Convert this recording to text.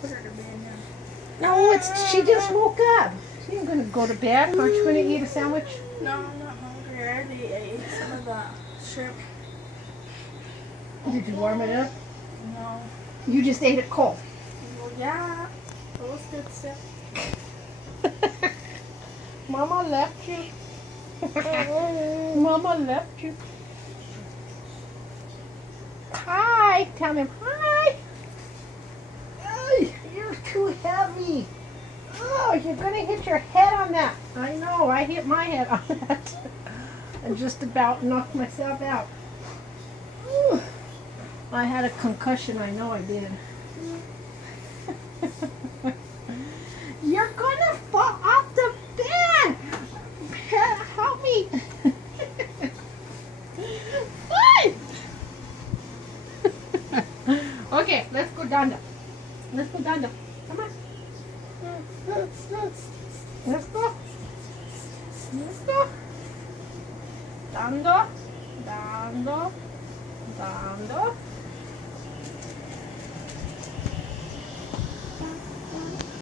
Put her to bed now. No, she just woke up. She ain't gonna go to bed. Aren't you gonna eat a sandwich? No, I'm not hungry. I already ate some of the shrimp. Did you warm it up? No. You just ate it cold. Well, yeah. It was good stuff. Mama left you. Mama left you. Hi. Tell him hi. Ay, you're too heavy. Oh, you're gonna hit your head on that. I know. I hit my head on that. I just about knocked myself out. Whew. I had a concussion. I know I did. You're gonna fall off the bed. Help me. Okay, let's go down there. Let's go down there. Come on. Let's go. Let's go. Dando. Dando. Dando.